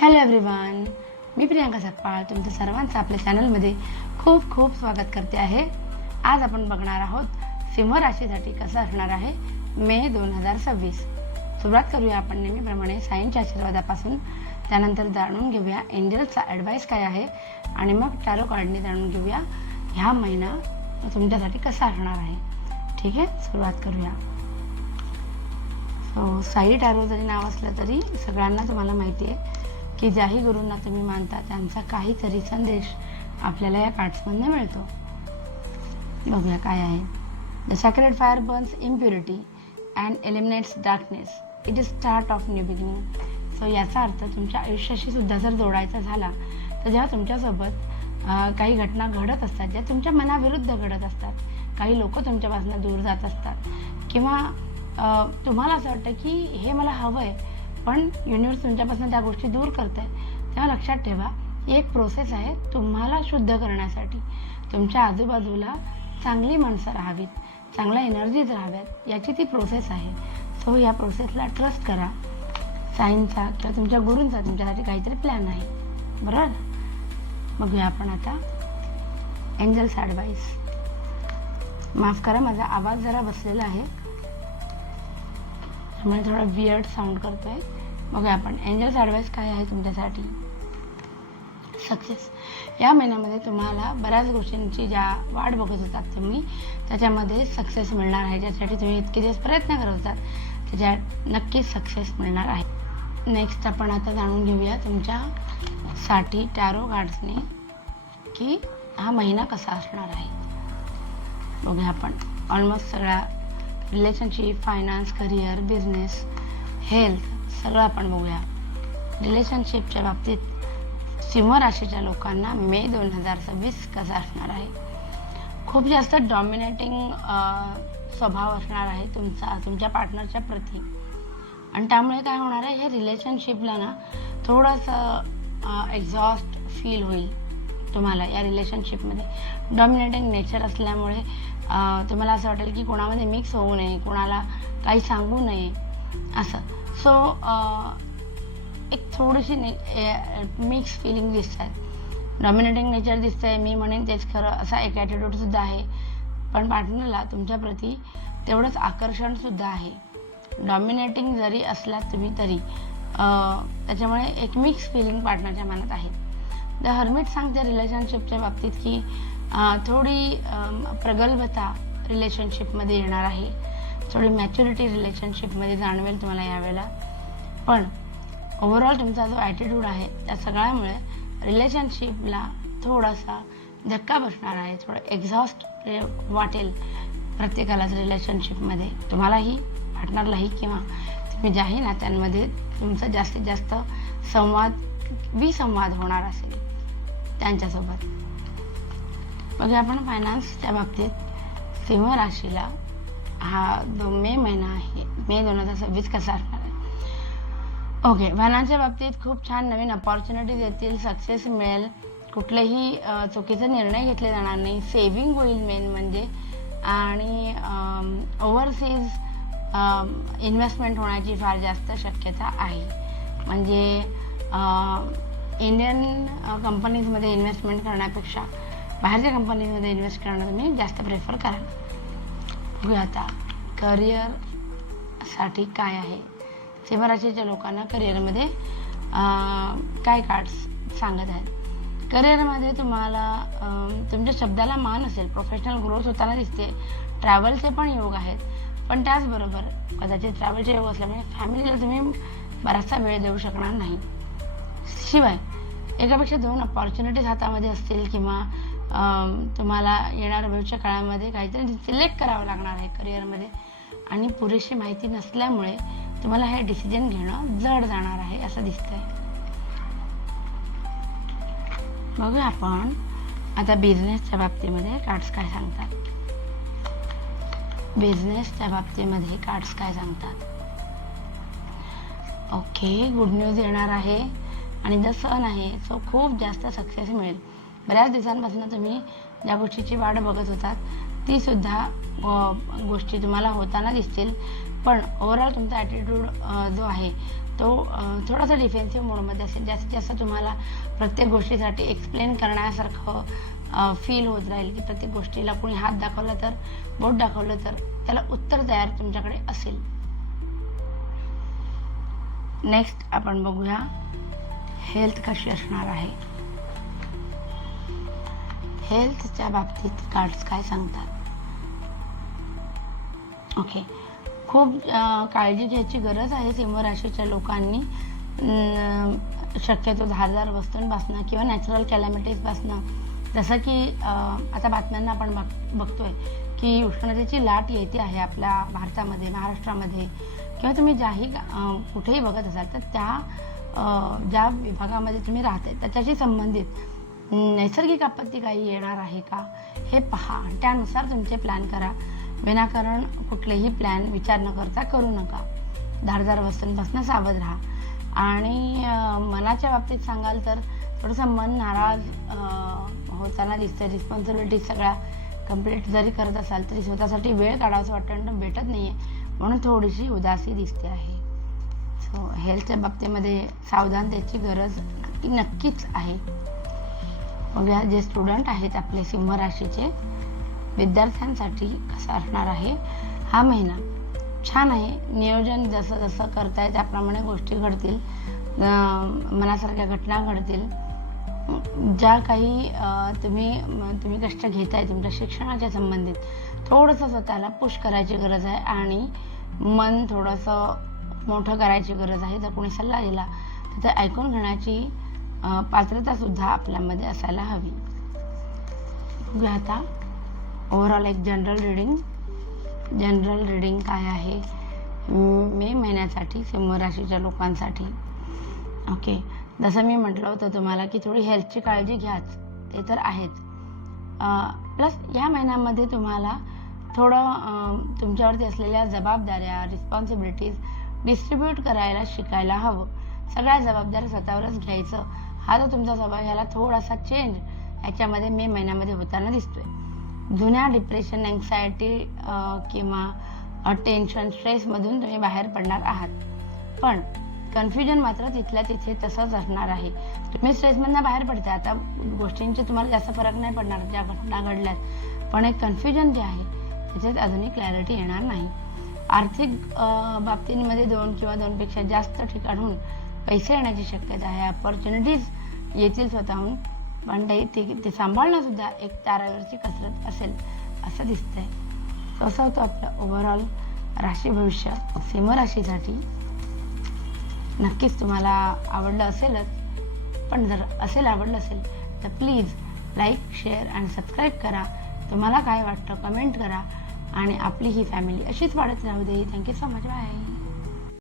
Hello everyone, मी प्रियांका सकपाळ तुमचं सर्वांचं आपल्या चॅनलमध्ये खूप खूप स्वागत करते आहे. आज आपण बघणार आहोत सिंह राशीसाठी कसं असणार आहे मे 2026. सुरुवात करूया आपण नेहमीप्रमाणे साईंच्या आशीर्वादापासून. त्यानंतर जाणून घेऊया एंजल्सचा ॲडवाईस काय आहे आणि मग टॅरो कार्डने जाणून घेऊया ह्या महिना तुमच्यासाठी कसा असणार आहे. ठीक आहे, सुरुवात करूया. साई टॅरो जरी नाव असलं तरी सगळ्यांना तुम्हाला माहिती आहे की ज्याही गुरूंना तुम्ही मानता त्यांचा काहीतरी संदेश आपल्याला या कार्ड्समधून मिळतो. बघूया काय आहे. The sacred fire Burns impurity and eliminates darkness. It is start of new beginning. So याचा अर्थ तुमच्या आयुष्याशी सुद्धा जर जोडायचा झाला तर जेव्हा तुमच्यासोबत काही घटना घडत असतात ज्या तुमच्या मनाविरुद्ध घडत असतात, काही लोक तुमच्यापासून दूर जात असतात किंवा तुम्हाला असं वाटतं की हे मला हवं आहे पण युनिवर्स तुमच्यापासून त्या गोष्टी दूर करते, तेव्हा लक्षात ठेवा ही एक प्रोसेस आहे तुम्हाला शुद्ध करण्यासाठी. तुमच्या आजूबाजूला चांगली माणसं राहावीत, चांगल्या एनर्जीज राहाव्यात, याची ती प्रोसेस आहे. सो या प्रोसेसला ट्रस्ट करा. साईंचा किंवा तुमच्या गुरूंचा तुमच्यासाठी काहीतरी प्लॅन आहे, बरोबर. बघूया आपण आता एंजल्स ॲडवाईस. माफ करा, माझा आवाज जरा बसलेला आहे त्यामुळे थोडा वियर्ड साऊंड करतोय. बघूया आपण एंजल्स ॲडवाईस काय आहे तुमच्यासाठी. सक्सेस. या महिन्यामध्ये तुम्हाला बऱ्याच गोष्टींची ज्या वाट बघत होतात तुम्ही त्याच्यामध्ये सक्सेस मिळणार आहे. ज्यासाठी तुम्ही इतके दिवस प्रयत्न करत होतात त्याच्यात नक्कीच सक्सेस मिळणार आहे. नेक्स्ट आपण आता जाणून घेऊया तुमच्यासाठी टॅरो कार्ड्सने की हा महिना कसा असणार आहे. बघूया आपण ऑलमोस्ट सगळ्या relationship, finance, career, business, health सगळं आपण बघूया. रिलेशनशिपच्या बाबतीत सिंह राशीच्या लोकांना मे 2026 कसा असणार आहे. खूप जास्त डॉमिनेटिंग स्वभाव असणार आहे तुमच्या पार्टनरच्या प्रती आणि त्यामुळे काय होणार आहे, हे रिलेशनशिपला ना थोडंसं एक्झॉस्ट फील होईल तुम्हाला या रिलेशनशिपमध्ये. डॉमिनेटिंग नेचर असल्यामुळे तुम्हाला असं वाटेल की कोणामध्ये मिक्स होऊ नये, कोणाला काही सांगू नये असं. सो एक थोडीशी मिक्स फिलिंग दिसत आहेत. डॉमिनेटिंग नेचर दिसतं आहे, मी म्हणेन तेच खरं असा एक ॲटिट्यूडसुद्धा आहे. पण पार्टनरला तुमच्याप्रती तेवढंच आकर्षणसुद्धा आहे. डॉमिनेटिंग जरी असलात तुम्ही तरी त्याच्यामुळे एक मिक्स फिलिंग पार्टनरच्या मनात आहे. द हर्मिट सांगते रिलेशनशिपच्या बाबतीत की थोडी प्रगल्भता रिलेशनशिपमध्ये येणार आहे, थोडी मॅच्युरिटी रिलेशनशिपमध्ये जाणवेल तुम्हाला यावेळेला. पण ओव्हरऑल तुमचा जो ॲटिट्यूड आहे त्या सगळ्यामुळे रिलेशनशिपला थोडासा धक्का बसणार आहे, थोडं एक्झॉस्ट वाटेल प्रत्येकालाच रिलेशनशिपमध्ये, तुम्हालाही, पार्टनरलाही किंवा तुम्ही ज्याही नात्यांमध्ये तुमचा जास्तीत जास्त विसंवाद होणार असेल त्यांच्यासोबत. बघा आपण फायनान्सच्या बाबतीत सिंह राशीला हा जो मे महिना आहे मे 2026 कसा असणार आहे. ओके, फायनान्सच्या बाबतीत खूप छान नवीन अपॉर्च्युनिटीज येतील, सक्सेस मिळेल, कुठलेही चुकीचे निर्णय घेतले जाणार नाही, सेविंग होईल मेन म्हणजे, आणि ओव्हरसीज इन्व्हेस्टमेंट होण्याची फार जास्त शक्यता आहे. म्हणजे इंडियन कंपनीजमध्ये इन्व्हेस्टमेंट करण्यापेक्षा बाहेरच्या कंपनीजमध्ये इन्व्हेस्ट करणं तुम्ही जास्त प्रेफर कराल. बघूया आता करिअरसाठी काय आहे. सिंह राशीच्या लोकांना करिअरमध्ये काय कार्ड्स सांगत आहेत. करिअरमध्ये तुम्हाला तुमच्या शब्दाला मान असेल, प्रोफेशनल ग्रोथ होताना दिसते, ट्रॅव्हलचे पण योग आहेत. पण त्याचबरोबर कदाचित ट्रॅव्हलचे योग असल्यामुळे फॅमिलीला तुम्ही बराचसा वेळ देऊ शकणार नाही. शिवाय एकापेक्षा 2 अपॉर्च्युनिटीज हातामध्ये असतील किंवा तुम्हाला येणाऱ्या भविष्य काळामध्ये काहीतरी सिलेक्ट करावं लागणार आहे करिअरमध्ये आणि पुरेशी माहिती नसल्यामुळे तुम्हाला हे डिसिजन घेणं जड जाणार आहे असं दिसतंय. बघूया आपण आता बिझनेसच्या बाबतीमध्ये कार्ड्स काय सांगतात. बिझनेसच्या बाबतीमध्ये कार्ड्स काय सांगतात. ओके, गुड न्यूज येणार आहे आणि जो सण आहे सो खूप जास्त सक्सेस मिळेल. बऱ्याच दिवसांपासून तुम्ही ज्या गोष्टीची वाट बघत होतात ती सुद्धा गोष्टी तुम्हाला होताना दिसतील. पण ओव्हरऑल तुमचा ॲटिट्यूड जो आहे तो थोडासा डिफेन्सिव्ह मोडमध्ये असेल. जास्तीत जास्त तुम्हाला प्रत्येक गोष्टीसाठी एक्सप्लेन करण्यासारखं फील होत राहील की प्रत्येक गोष्टीला कोणी हात दाखवला तर, बोट दाखवलं तर त्याला उत्तर तयार तुमच्याकडे असेल. नेक्स्ट आपण बघूया हेल्थ कशी असणार आहे. हेल्थच्या बाबतीत कार्ड्स काय सांगतात. ओके, खूप काळजी घ्यायची गरज आहे सिंह राशीच्या लोकांनी. शक्यतो धारदार वस्तूंपासनं किंवा नॅचरल कॅलॅमिटीजपासनं, जसं की आता बातम्यांना आपण बघतोय की उष्णतेची लाट येते आहे आपल्या भारतामध्ये, महाराष्ट्रामध्ये किंवा तुम्ही ज्याही कुठेही बघत असाल तर त्या ज्या विभागामध्ये तुम्ही राहताय त्याच्याशी संबंधित नैसर्गिक आपत्ती काही येणार आहे का हे पहा आणि त्यानुसार तुमचे प्लॅन करा. विनाकारण कुठलेही प्लॅन विचार न करता करू नका. धारदार वस्तूंपासून सावध राहा. आणि मनाच्या बाबतीत सांगाल तर थोडंसं मन नाराज होताना दिसतं. रिस्पॉन्सिबिलिटी सगळ्या कंप्लीट जरी करत असाल तरी स्वतःसाठी वेळ काढावंसं वाटतं, भेटत नाही आहे, म्हणून थोडीशी उदासी दिसते आहे. सो हेल्थच्या बाबतीमध्ये सावधानतेची गरज नक्कीच आहे. बघूया जे स्टुडंट आहेत आपले सिंह राशीचे, विद्यार्थ्यांसाठी कसा असणार आहे हा महिना. छान आहे. नियोजन जसं जसं करताय त्याप्रमाणे गोष्टी घडतील, मनासारख्या घटना घडतील. ज्या काही तुम्ही कष्ट घेताय तुमच्या शिक्षणाच्या संबंधित, थोडंसं स्वतःला पुश करायची गरज आहे आणि मन थोडंसं मोठं करायची गरज आहे. जर कोणी सल्ला दिला तर ते ऐकून घेण्याची पात्रतासुद्धा आपल्यामध्ये असायला हवी. बघूया आता ओव्हरऑल एक जनरल रिडिंग काय आहे मे महिन्यासाठी सिंह राशीच्या लोकांसाठी. ओके, जसं मी म्हटलं होतं तुम्हाला की थोडी हेल्थची काळजी घ्याच, ते तर आहेच. प्लस या महिन्यामध्ये तुम्हाला थोडं तुमच्यावरती असलेल्या जबाबदाऱ्या, रिस्पॉन्सिबिलिटीज डिस्ट्रीब्यूट करायला शिकायला हवं. सगळ्या जबाबदाऱ्या स्वतःवरच घ्यायचं, हा जो तुमचा स्वभाव ह्याला थोडासा चेंज याच्यामध्ये मे महिन्यामध्ये होताना दिसतोय. जुन्या डिप्रेशन, अँक्सायटी किंवा टेन्शन, स्ट्रेसमधून तुम्ही बाहेर पडणार आहात. पण कन्फ्युजन मात्र तिथल्या तिथे तसंच असणार आहे. तुम्ही स्ट्रेसमधनं बाहेर पडता, आता गोष्टींचे तुम्हाला जास्त फरक नाही पडणार ज्या घटना घडल्यात, पण एक कन्फ्युजन जे आहे त्याच्यात अजूनही क्लॅरिटी येणार नाही. आर्थिक बाबतींमध्ये 2 किंवा 2पेक्षा जास्त ठिकाणहून पैसे येण्याची शक्यता आहे. अपॉर्च्युनिटीज येतील स्वतःहून, पण ते सांभाळणं सुद्धा एक तारावरची कसरत असेल असं दिसतंय. असं होतं आपलं ओव्हरऑल राशी भविष्य सिंह राशीसाठी. नक्कीच तुम्हाला आवडलं असेलच, पण जर आवडलं असेल तर प्लीज लाईक, शेअर आणि सबस्क्राईब करा. तुम्हाला काय वाटतं कमेंट करा आणि आपली ही फॅमिली अशीच वाढत राहू दे. Thank you so much. बाय.